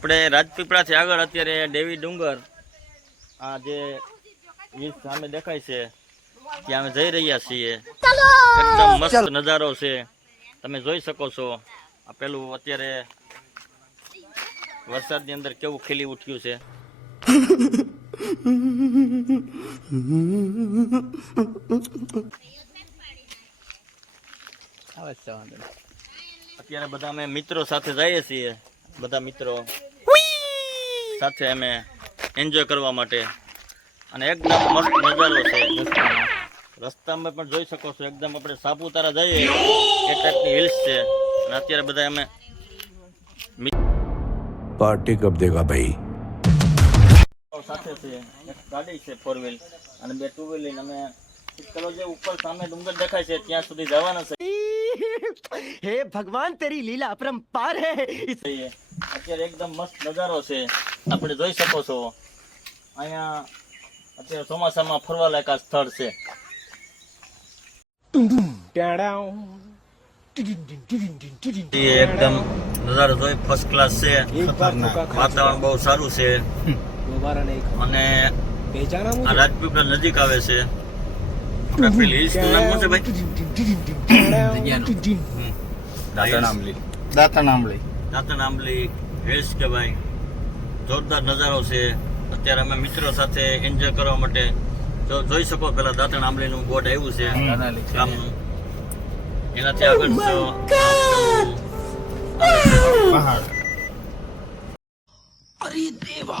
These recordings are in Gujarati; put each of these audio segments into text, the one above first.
આપણે રાજપીપળાથી આગળ અત્યારે દેવી ડુંગર આ જે સામે દેખાય છે ત્યાં અમે જઈ રહ્યા છીએ. એકદમ મસ્ત નજારો છે, તમે જોઈ શકો છો. આ પેલું અત્યારે વરસાદની અંદર કેવું ખીલી ઉઠ્યું છે. અત્યારે બધા અમે મિત્રો સાથે જઈએ છીએ, બધા મિત્રો સાથે અમે એન્જોય કરવા માટે. અને એકદમ મસ્ત નજારો છે. રસ્તામાં પણ જોઈ શકો છો, એકદમ આપણે સાપુતારા જઈએ એ ટાઈપની હિલ્સ છે. અને અત્યારે બધા અમે पार्टी कब देगा भाई? સાથે છે. એક ગાડી છે 4 વ્હીલ અને 2 2 વ્હીલ લઈને અમે ચલો જે ઉપર સામે ડુંગર દેખાય છે ત્યાં સુધી જવાના છે. हे भगवान तेरी लीला अपरंपार है. અત્યારે એકદમ મસ્ત નજારો છે, આપણે જોઈ શકો છો. અહીંયા અત્યારે ચોમાસામાં ફરવા લાયક આ સ્થળ છે. એકદમ નજારો જોઈ ફર્સ્ટ ક્લાસ છે. વાતાવરણ બહુ સારું છે અને આ રાજપીપળા નજીક આવે છે. આપણે પેલી હિલ્સ નું નામ શું છે ભાઈ? દાતણ આંબલી હિલ્સ કે ભાઈ જોરદાર નજારો છે. અત્યારે અમે મિત્રો સાથે એન્જોય કરવા માટે જોઈ શકો. પેલા દાતણ આંબલી નું બોર્ડ આવ્યું છે ગામનું, એનાથી આગળ પહાડ. अरे देवा,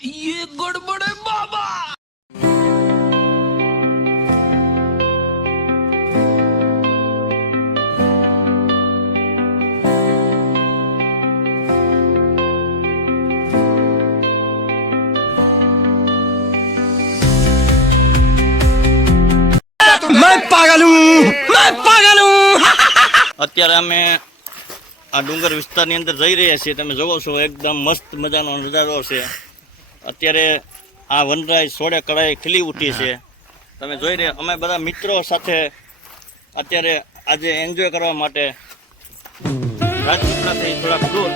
ये गड़बड़ है बाबा. मैं पागल हूँ. અત્યારે અમે આ ડુંગર વિસ્તારની અંદર જઈ રહ્યા છીએ. તમે જોવો છો એકદમ મસ્ત મજાનો નજારો છે. અત્યારે આ વનરાય સોળે કળાએ ખીલી ઉઠી છે. તમે જોઈ રહ્યા. અમે બધા મિત્રો સાથે અત્યારે આજે એન્જોય કરવા માટે રાજપીપળાથી થોડાક દૂર